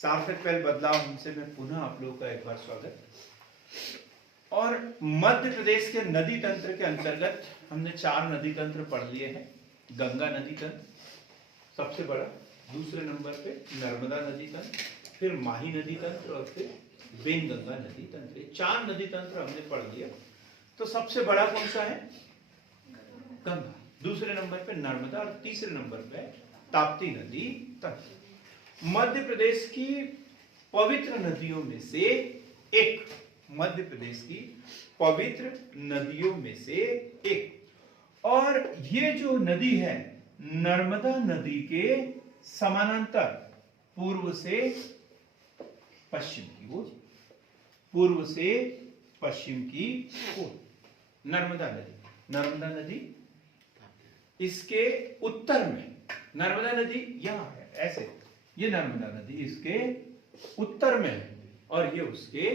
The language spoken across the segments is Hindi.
सार्थक पहल बदलाव हमसे में पुनः आप लोगों का एक बार स्वागत। और मध्य प्रदेश के नदी तंत्र के अंतर्गत हमने 4 नदी तंत्र पढ़ लिए हैं। गंगा नदी तंत्र सबसे बड़ा, दूसरे नंबर पे नर्मदा नदी तंत्र, फिर माही नदी तंत्र और फिर वेनगंगा नदी तंत्र। 4 नदी तंत्र हमने पढ़ लिया। तो सबसे बड़ा कौन सा है? गंगा, दूसरे नंबर पे नर्मदा और तीसरे नंबर पे ताप्ती नदी तंत्र। मध्य प्रदेश की पवित्र नदियों में से एक, मध्य प्रदेश की पवित्र नदियों में से एक। और ये जो नदी है नर्मदा नदी के समानांतर पूर्व से पश्चिम की ओर, पूर्व से पश्चिम की ओर नर्मदा नदी। नर्मदा नदी इसके उत्तर में, नर्मदा नदी यहां है ऐसे, ये नर्मदा नदी इसके उत्तर में है और ये उसके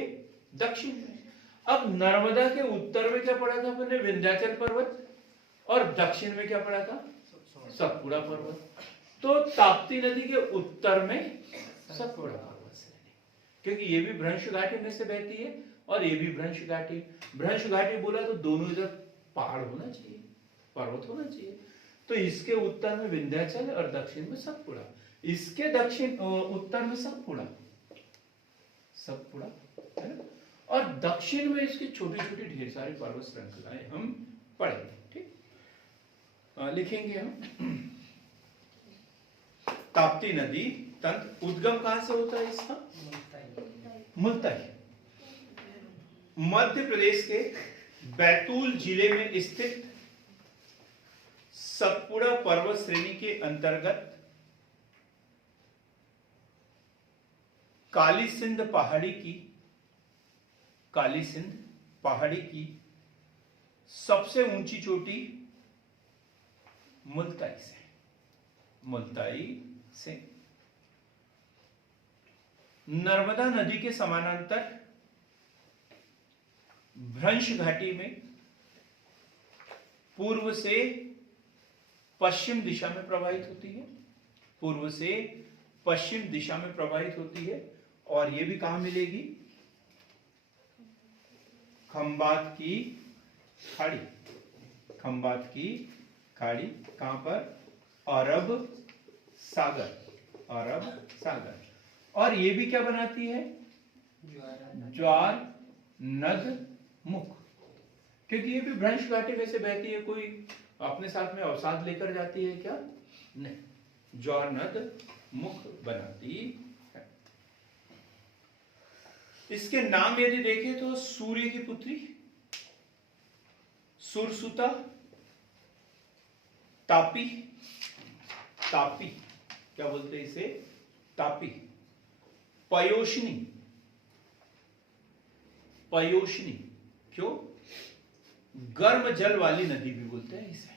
दक्षिण में। अब नर्मदा के उत्तर में क्या पढ़ा था अपने? विंध्याचल पर्वत। और दक्षिण में क्या पढ़ा था? सतपुड़ा पर्वत। तो ताप्ती नदी के उत्तर में सतपुड़ा पर्वत से, क्योंकि ये भी भ्रंश घाटी में से बहती है और ये भी भ्रंश घाटी। भ्रंश घाटी बोला तो दोनों इधर पहाड़ होना चाहिए, पर्वत होना चाहिए। तो इसके उत्तर में विंध्याचल और दक्षिण में सतपुड़ा, इसके दक्षिण उत्तर में सतपुड़ा, सतपुड़ा है ना। और दक्षिण में इसकी छोटी छोटी ढेर सारी पर्वत श्रृंखलाएं हम पढ़ेंगे। ठीक, लिखेंगे हम। ताप्ती नदी तंत्र उद्गम कहां से होता है इसका? मुल्ताई। मध्य प्रदेश के बैतूल जिले में स्थित सतपुड़ा पर्वत श्रेणी के अंतर्गत काली सिंध पहाड़ी की सबसे ऊंची चोटी मुल्ताई से नर्मदा नदी के समानांतर भ्रंश घाटी में पूर्व से पश्चिम दिशा में प्रवाहित होती है, पूर्व से पश्चिम दिशा में प्रवाहित होती है। और ये भी कहां मिलेगी? खंबात की खाड़ी। खंबात की खाड़ी कहां पर? अरब सागर। और ये भी क्या बनाती है? ज्वार नद मुख, क्योंकि ये भी भ्रंश घाटी में से बहती है। कोई अपने साथ में अवसाद लेकर जाती है क्या? नहीं, ज्वार नद मुख बनाती है। इसके नाम यदि देखें तो सूर्य की पुत्री, सुरसुता, तापी क्या बोलते हैं इसे? तापी, पयोशनी। क्यों? गर्म जल वाली नदी भी बोलते हैं इसे,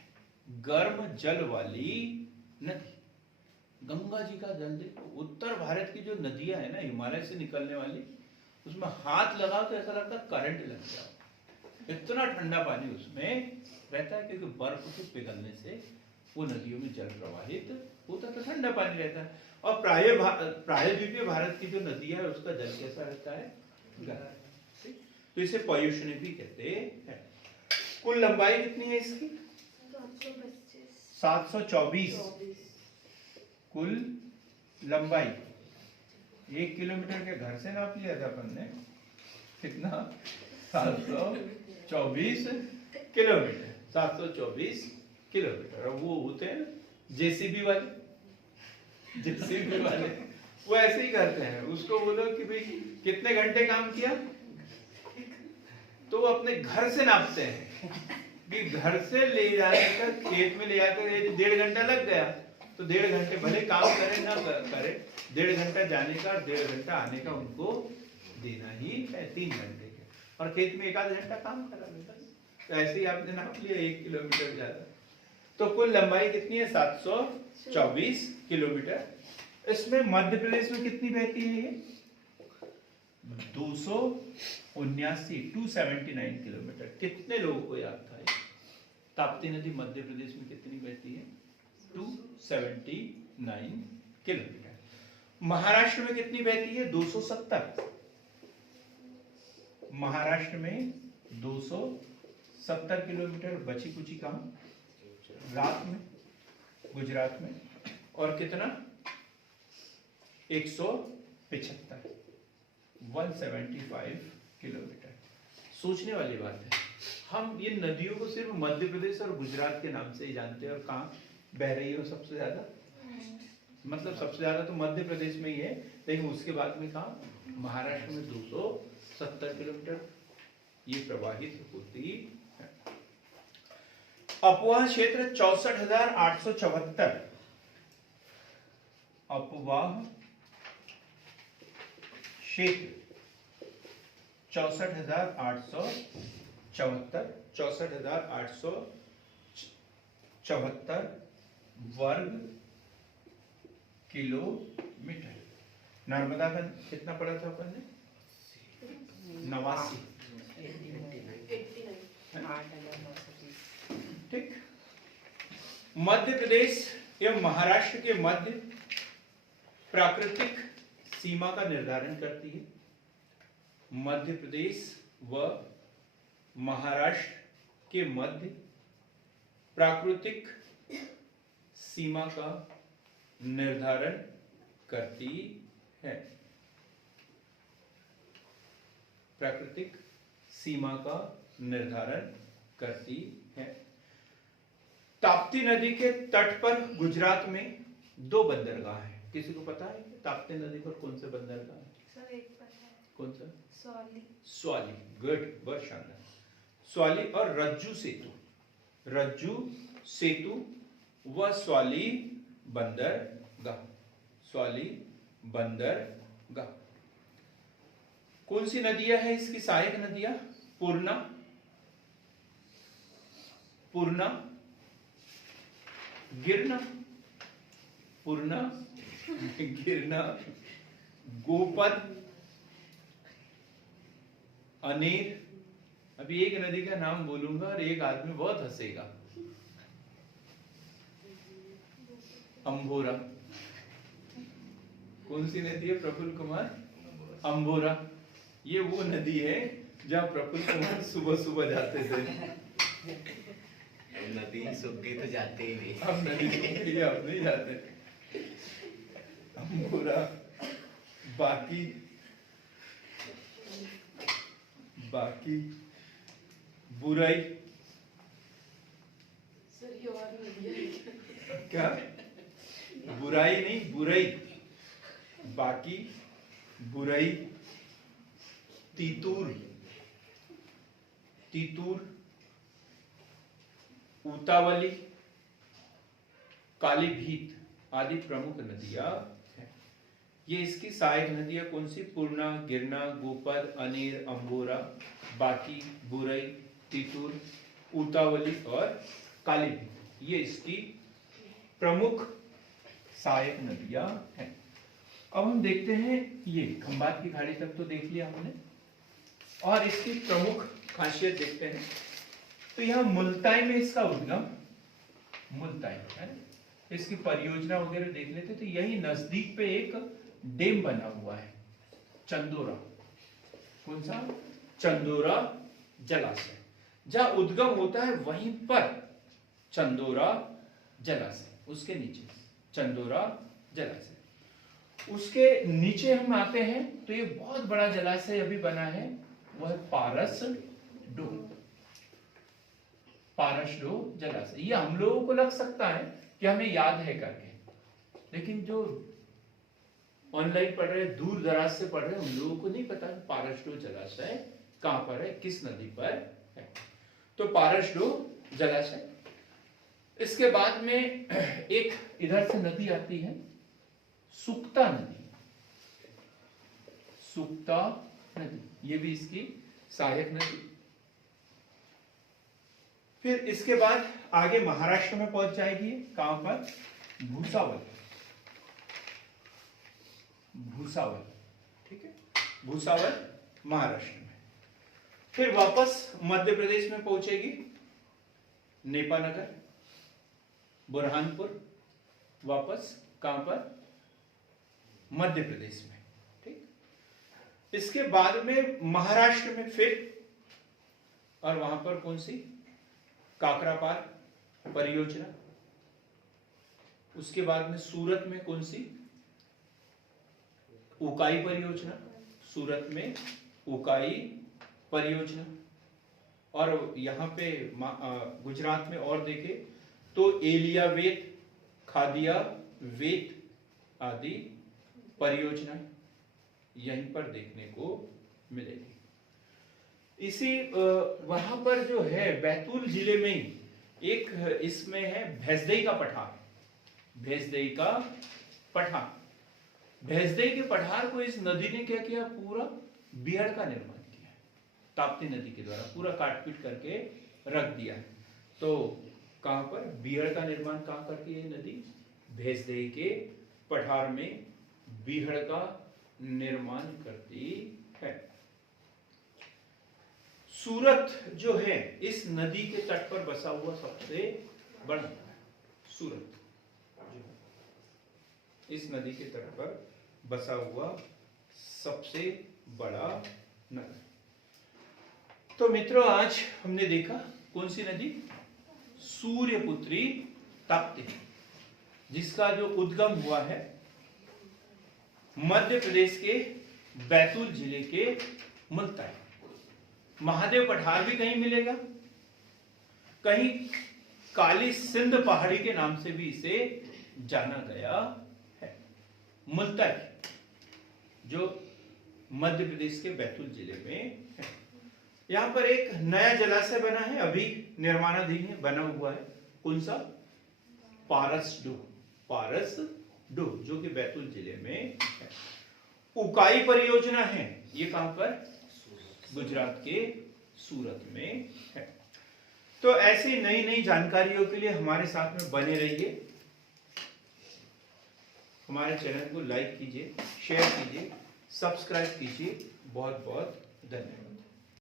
गर्म जल वाली नदी। गंगा जी का जल देखो, उत्तर भारत की जो नदियां है ना हिमालय से निकलने वाली, उसमें हाथ लगाओ तो ऐसा लगता है करंट लग जाओ, इतना ठंडा पानी उसमें रहता है, क्योंकि बर्फ के पिघलने से वो नदियों में जल प्रवाहित होता तो ठंडा पानी रहता है। और प्रायद्वीपीय भारत की जो नदियां है उसका जल कैसा रहता है? गर्म। तो इसे पयोशनी भी कहते हैं। कुल लंबाई कितनी है इसकी? 724। कुल लंबाई 1 किलोमीटर के घर से नाप लिया था अपन ने, कितना? 724 किलोमीटर। 724 किलोमीटर। और वो होते हैं जेसीबी वाले, वो ऐसे ही करते हैं। उसको बोलो कि भाई कितने घंटे काम किया, तो वो अपने घर से नापते हैं कि घर से ले जाने का, खेत में ले जाकर 1.5 घंटा लग गया तो 1.5 घंटे भले काम करे ना करे, 1.5 घंटा जाने का और 1.5 घंटा आने का उनको देना ही है, 3 घंटे के। और खेत में 1 आध घंटा काम करा लेता, तो ऐसे ही आपने नाप लिया 1 किलोमीटर ज्यादा। तो कुल लंबाई कितनी है? 724 किलोमीटर। इसमें मध्य प्रदेश में कितनी बहती है ये? 279 किलोमीटर। कितने लोगों को याद था? ताप्ती नदी मध्य प्रदेश में कितनी बहती है? 279 किलोमीटर। महाराष्ट्र में कितनी बहती है? 270। महाराष्ट्र में 270 किलोमीटर। बची कुची कहां? रात में, गुजरात में। और कितना? 175, 175 किलोमीटर। सोचने वाली बात है, हम ये नदियों को सिर्फ मध्य प्रदेश और गुजरात के नाम से ही जानते हैं। और कहाँ बह रही है सबसे ज्यादा? मतलब सबसे ज्यादा तो मध्य प्रदेश में ही है, लेकिन उसके बाद में कहाँ? महाराष्ट्र में 270 किलोमीटर ये प्रवाहित होती है। अपवाह क्षेत्र 64,874। अपवाह क्षेत्र 64,874, 64,874 वर्ग किलोमीटर। नर्मदा का कितना पड़ा था अपन ने? 89। ठीक। मध्य प्रदेश एवं महाराष्ट्र के मध्य प्राकृतिक सीमा का निर्धारण करती है। मध्य प्रदेश व महाराष्ट्र के मध्य प्राकृतिक सीमा का निर्धारण करती है। प्राकृतिक सीमा का निर्धारण करती है। ताप्ती नदी के तट पर गुजरात में 2 बंदरगाह हैं। किसी को पता है ताप्ती नदी पर कौन से बंदरगाह है? सर एक पता है। कौन सा? स्वाली। स्वाली, गुड, बहुत शानदार। स्वाली और रज्जू सेतु। रज्जू सेतु व स्वाली बंदरगाह। स्वाली बंदरगाह। कौन सी नदियां हैं इसकी सहायक नदियां? पूर्णा, पूर्णा, गिरना, पूर्णा, गिरना, गोपद, अनेर। अभी एक नदी का नाम बोलूंगा और एक आदमी बहुत हंसेगा। अंबोरा। कौन सी नदी है प्रफुल्ल कुमार? अंबोरा। ये वो नदी है जहाँ प्रफुल्ल कुमार सुबह सुबह जाते थे। नदी सूख गई तो जाते ही नहीं। अब नदी सूख गई, अब नहीं जाते। अंबोरा। बाकी बुराई। सर ये और नदी है क्या? बुराई नहीं, बुराई। बाकी बुराई। तीतूर, तीतूर, ऊतावली, कालीभीत आदि प्रमुख नदियां हैं। ये इसकी सहायक नदियां कौन सी? पूर्णा, गिरना, गोपद, अनेर, अंबोरा, बाकी, बुराई, तीतूर, ऊतावली और कालीभीत। ये इसकी प्रमुख सहायक नदियां हैं। अब हम देखते हैं ये खंबात की खाड़ी तक तो देख लिया हमने, और इसकी प्रमुख खासियत देखते हैं। तो यहाँ मुल्ताई में इसका उद्गम, मुल्ताई है, इसकी परियोजना वगैरह देख लेते। तो यही नजदीक पे एक डैम बना हुआ है, चंदोरा। कौन सा? चंदोरा जलाशय। जहां उद्गम होता है वहीं पर चंदोरा जलाशय, उसके नीचे चंदोरा जलाशय। उसके नीचे हम आते हैं तो ये बहुत बड़ा जलाशय अभी बना है, वह पारसडो। पारसडो जलाशय। ये हम लोगों को लग सकता है कि हमें याद है करके, लेकिन जो ऑनलाइन पढ़ रहे, दूर दराज से पढ़ रहे, उन लोगों को नहीं पता पारसडो जलाशय कहां पर है, किस नदी पर है। तो पारसडो जलाशय। इसके बाद में एक इधर से नदी आती है, सुक्ता नदी। सुक्ता नदी, ये भी इसकी सहायक नदी। फिर इसके बाद आगे महाराष्ट्र में पहुंच जाएगी। कहां पर? भूसावल। भूसावल, ठीक है, भूसावल महाराष्ट्र में। फिर वापस मध्य प्रदेश में पहुंचेगी, नेपानगर, बुरहानपुर। वापस कहां पर? मध्य प्रदेश में। ठीक, इसके बाद में महाराष्ट्र में फिर, और वहां पर कौन सी, काकरापार परियोजना। उसके बाद में सूरत में कौन सी, उकाई परियोजना, सूरत में उकाई परियोजना। और यहाँ पे गुजरात में और देखे तो एलियावेट, खादियावेट आदि परियोजनाएं यहीं पर देखने को मिलेगी। इसी वहां पर जो है बैतूल जिले में ही एक इसमें है भैंसदेई का पठार। भैंसदेई का पठार, भैंसदेई के पठार को इस नदी ने क्या किया, पूरा बीहड़ का निर्माण किया है। ताप्ती नदी के द्वारा पूरा काटपीट करके रख दिया है। तो कहां पर बीहड़ का निर्माण कहां करती है नदी, भैंसदेई के पठार में बीहड़ का निर्माण करती है। सूरत जो है इस नदी के तट पर बसा हुआ सबसे बड़ा है। सूरत जो है इस नदी के तट पर बसा हुआ सबसे बड़ा नगर। तो मित्रों, आज हमने देखा कौन सी नदी, सूर्यपुत्री ताप्ती, जिसका जो उद्गम हुआ है मध्य प्रदेश के बैतूल जिले के मुल्ताई। महादेव पठार भी कहीं मिलेगा, कहीं काली सिंध पहाड़ी के नाम से भी इसे जाना गया है। मुल्ताई जो मध्य प्रदेश के बैतूल जिले में है। यहां पर एक नया जलाशय बना है, अभी निर्माणाधीन है, बना हुआ है। कौन सा, पारसडू, पारसडू जो कि बैतूल जिले में है। उकाई परियोजना है, ये कहां पर, गुजरात के सूरत में है। तो ऐसी नई नई जानकारियों के लिए हमारे साथ में बने रहिए। हमारे चैनल को लाइक कीजिए, शेयर कीजिए, सब्सक्राइब कीजिए। बहुत बहुत धन्यवाद।